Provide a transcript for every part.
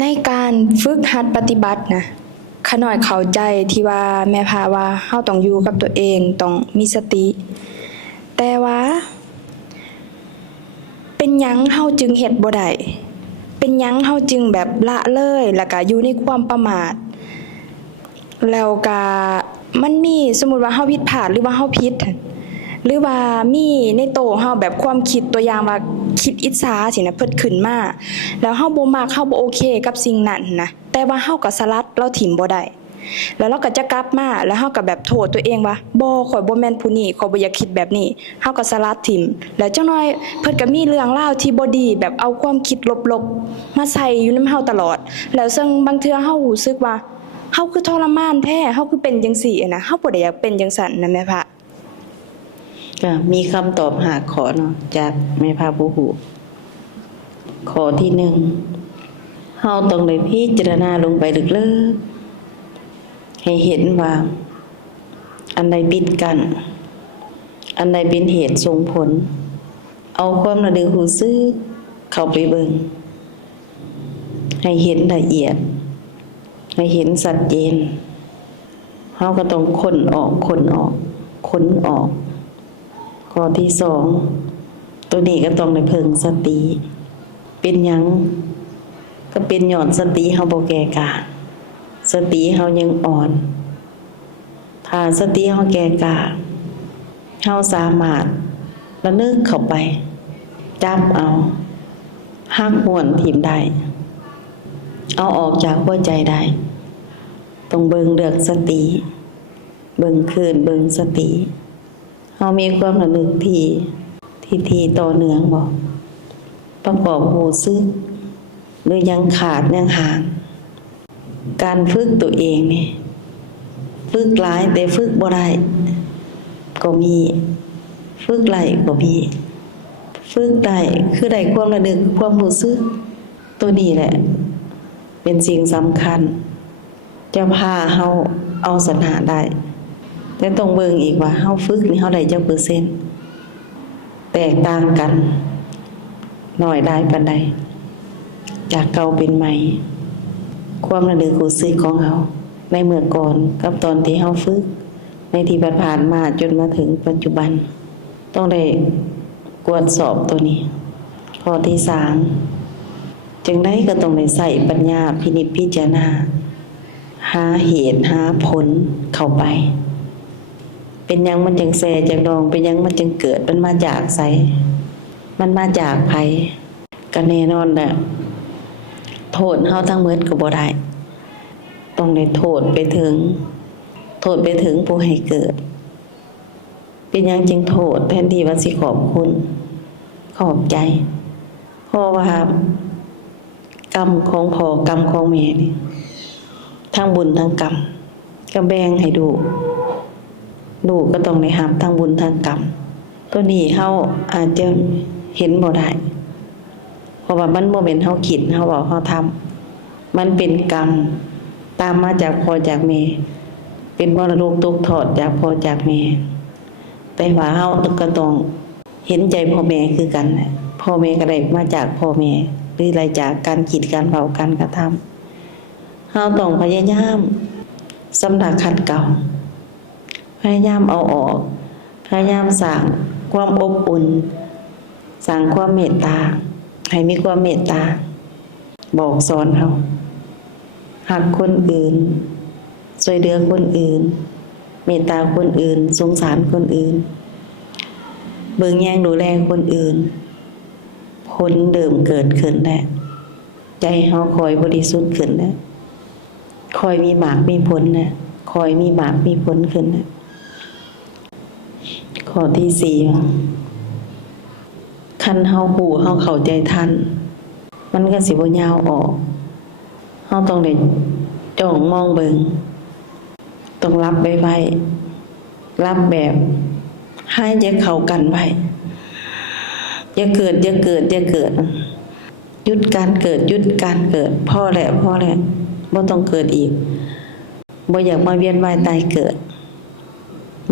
ในการฝึกหัดปฏิบัตินะขาน้อยเข้าใจที่ว่าแม่พาว่าเฮาต้องอยู่กับตัวเองต้องมีสติแต่ว่าเป็นหยังเฮาจึงเฮ็ดบ่ได้เป็นหยังเฮาจึงแบบละเลยแล้วก็อยู่ในความประมาทแล้วก็มันมีสมมุติว่าเฮาผิดพลาดหรือว่าเฮาผิดหรือว่ามีในโตเฮาแบบความคิดตัวอย่างว่าคิดอิจฉาสินะเพิ่นขึ้นมาแล้วเฮาบ่มักเฮาบ่โอเคกับสิ่งนั้นนะแต่ว่าเฮาก็สลัดเราถิ้มบ่ได้แล้วเราก็จะกลับมาแล้วเฮาก็แบบโทษตัวเองว่าบ่ข่อยบ่แม่นผู้นี้ข่อยบ่อยากคิดแบบนี้เฮาก็สลัดถิ้มแล้วจักหน่อยเพิ่นก็มีเรื่องราวที่บ่ดีแบบเอาความคิดลบๆมาใส่อยู่นำเฮาตลอดแล้วซึ่งบางเทื่อเฮารู้สึกว่าเฮาคือทรมานแท้เฮาคือเป็นจังซี่อะนะเฮาบ่ได้อยากเป็นจังซั่นนะแม่พระก็มีคำตอบหาขอเนาะจากแม่พาผู้หูขอที่1เฮาต้องได้พิจารณาลงไปลึกๆให้เห็นว่าอันใดปิดกั้นอันใดเป็นเหตุส่งผลเอาความระลึกรู้สึกเข้าไปเบิ่งให้เห็นละเอียดให้เห็นชัดเจนเฮาก็ต้องค้นออกค้นออกข้อที่2ตัวนี้ก็ต้องได้เพิ่งสติเป็นหยังก็เป็นย้อนสติเฮาบ่แก่กล้าสติเฮายังอ่อนถ้าสติเฮาแก่กล้าเฮาสามารถระลึกเข้าไปจับเอาหักม้วนทิ่มได้เอาออกจากหัวใจได้ต้องเบิ่งเลือกสติเบิ่งคืนเบิ่งสติเฮามีความระลึกที่ต่อเนื่องบ่ประกอบรู้สึกหรือยังขาดยังห่างการฝึกตัวเองนี่ฝึกหลายแต่ฝึกบ่ได้ก็มีฝึกหลายก็มีฝึกได้คือได้ความระลึกความรู้สึกตัวนี้แหละเป็นสิ่งสำคัญจะพาเฮาเอาชนะได้แต่ต้องเบิ่งอีกว่าเฮาฝึกนี่เฮาได้จักเปอร์เซ็นต์แตกต่างกันน้อยได้ปานใดจากเก่าเป็นใหม่ความระลึกรู้สึกของเฮาในเมื่อก่อนกับตอนที่เฮาฝึกในที่ผ่านมาจนมาถึงปัจจุบันต้องได้กวดสอบตัวนี้ข้อที่3จึงได้ก็ต้องได้ใส่ปัญญาพินิจพิจารณาหาเหตุหาผลเข้าไปเป็นหยังมันจึงแสจังดองเป็นหยังมันจึงเกิดมันมาจากไสมันมาจากไผก็แน่นอนแหละโทษเฮาทั้งหมดก็บ่ได้ต้องได้โทษไปถึงผู้ให้เกิดเป็นหยังจึงโทษแทนที่ว่าสิขอบคุณขอบใจเพราะว่ากรรมของพ่อกรรมของแม่นี่ทั้งบุญทั้งกรรมก็แบ่งให้ลูกก็ต้องได้รับทั้งบุญทั้งกรรมตัวนี้เฮาอาจจะเห็นบ่ได้เพราะว่ามันบ่เป็นเฮาคิดเฮาเว้าเฮาทำมันเป็นกรรมตามมาจากพ่อจากแม่เป็นมรดกตกทอดจากพ่อจากแม่แต่ว่าเฮาก็ต้องเห็นใจพ่อแม่คือกันพ่อแม่ก็ได้มาจากพ่อแม่หรือได้จากการคิดการเว้าการกระทำเฮาต้องพยายามสำนักขัดเก่าพยายามเอาออกพยายามสร้างความอบอุ่นสร้างความเมตตาให้มีความเมตตาบอกสอนเฮาหักคนอื่นช่วยเหลือคนอื่นเมตตาคนอื่นสงสารคนอื่นเบิ่งแยงดูแลคนอื่นผลเดิมเกิดขึ้นแล้วใจเฮาคอยบริสุทธิ์ขึ้นแล้วคอยมีมากมีผลนะคอยมีมากมีผลขึ้นนะข้อที่4คันเฮาฮู้เฮาเข้าใจทันมันก็สิบ่ยาวออกเฮาต้องได้จ้องมองเบิ่งต้องรับไว้รับแบบให้จะเข้ากันไว้อย่าเกิดหยุดการเกิดพอแล้วบ่ต้องเกิดอีกบ่อยากมาเวียนว่ายตายเกิด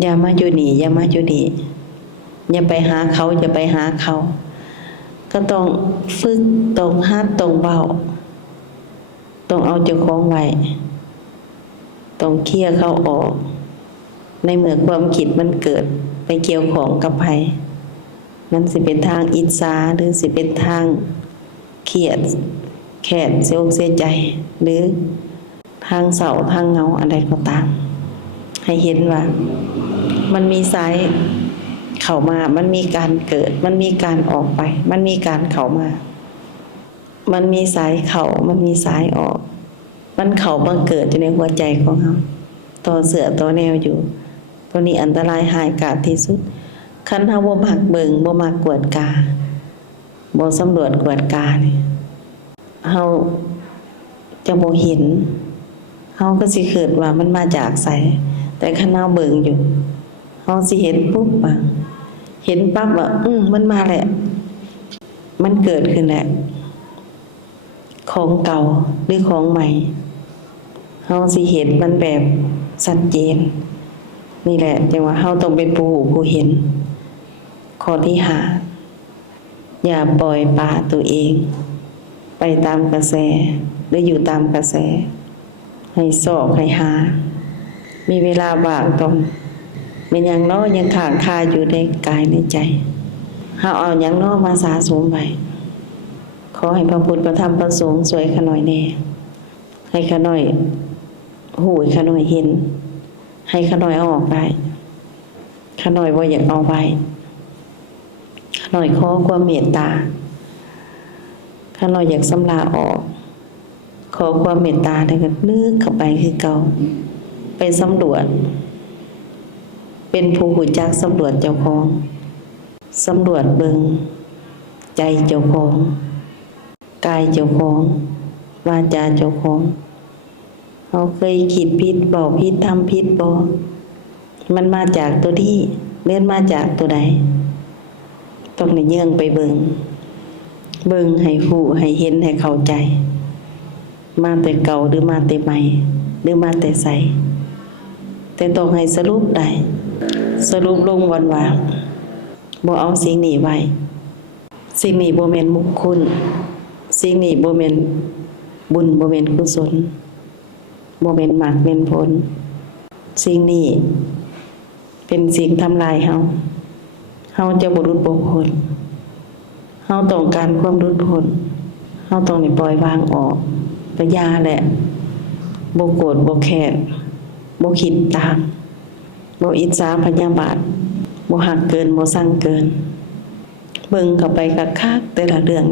อย่ามาอยู่นี่อย่าไปหาเขาก็ต้องฝึกต้องหัดต้องเว้า ต้องเอาเจ้าของไว้ต้องเคลียร์เขาออก ในเมื่อความคิดมันเกิดไปเกี่ยวของกับไผมันสิเป็นทางอิจฉาหรือสิเป็นทางเครียดแค้นเสียอกเสียใจ หรือทางเศร้าทางเหงาอะไรก็ตาม ให้เห็นว่ามันมีสายเข้ามามันมีการเกิด มันมีการออกไป มันมีการเข้ามา มันมีสายเข้ามันมีสายออก มันเข้าบังเกิดอยู่ในหัวใจของเราต่อเสือต่อแนวอยู่ ตัวนี้อันตรายหายกาจที่สุดคันเฮาบ่มักเบิ่งบ่มักกวดกาบ่สำรวจกวดกานี่เฮาจะบ่เห็นเฮาก็สิคิดว่ามันมาจากไสแต่คันเฮาเบิ่งอยู่เฮาสิเห็นปุ๊บอะเห็นปั๊บว่ามันมาแหละมันเกิดขึ้นแหละของเก่าหรือของใหม่เฮาสิเห็นมันแบบชัดเจนนี่แหละจังว่าเฮาต้องเป็นผู้รู้ผู้เห็นข้อที่5อย่าปล่อยปละตัวเองไปตามกระแสหรืออยู่ตามกระแสให้ซอกให้หามีเวลาว่างต้องเป็นอย่างน้อยยังค้างคาอยู่ในกายในใจเฮาเอาอย่างน้อยมาสะสมไว้ขอให้พระพุทธพระธรรมพระสงฆ์ช่วยข้าน้อยแน่ให้ข้าน้อยหูข้าน้อยเห็นให้ข้าน้อยเอาออกได้ข้าน้อยบ่อยากเอาไว้ข้าน้อยขอความเมตตาข้าน้อยอยากสำลาออกขอความเมตตาได้ก็ลึกเข้าไปคือเก่าไปสำรวจเป็นผู้รู้จักสำรวจเจ้าของสำรวจเบิ่งใจเจ้าของกายเจ้าของวาจาเจ้าของเราเคยคิดผิดบอกผิดทำผิดบ่มันมาจากตัวที่เลื่อนมาจากตัวใดต้องได้เยื่องไปเบิ่งให้รู้ให้เห็นให้เข้าใจมาแต่เก่าหรือมาแต่ใหม่หรือมาแต่ใสแต่ต้องให้สรุปได้สรุปลงวันว่าบ่เอาสิ่งนี้ไว้สิ่งนี้บ่แม่นมงคลสิ่งนี้บ่แม่นบุญบ่แม่นกุศลบ่แม่นมรรคแม่นผลสิ่งนี้เป็นสิ่งทำลายเฮาจะบ่หลุดบ่พ้นเฮาต้องการความหลุดพ้นเฮาต้องได้ปล่อยวางออกก็ยาแหละบ่โกรธบ่แค้นบ่คิดตามบ่อิจฉาพยาบาทบ่หักเกินบ่สั่งเกินเบิ่งเข้าไปคักๆแต่ละเรื่อง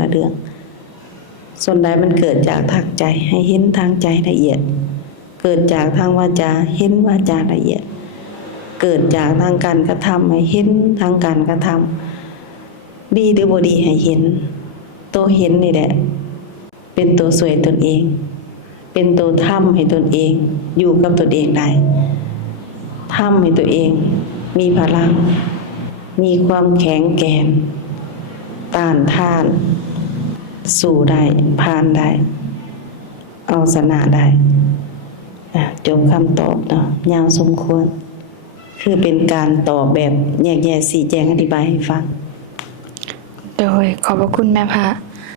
ส่วนใดมันเกิดจากทางใจให้เห็นทางใจละเอียดเกิดจากทางวาจาเห็นวาจาละเอียดเกิดจากทางการกระทำให้เห็นทางการกระทำดีหรือบ่ดีให้เห็นตัวเห็นนี่แหละเป็นตัวสวยตนเองเป็นตัวทำให้ตนเองอยู่กับตนเองได้ทำให้ตัวเองมีพลังมีความแข็งแกร่งต้านทานสู้ได้ผ่านได้เอาชนะได้จบคำตอบเนาะยาวสมควรคือเป็นการตอบแบบแยกแยะชี้แจงอธิบายให้ฟังโดยขอบพระคุณแม่พระ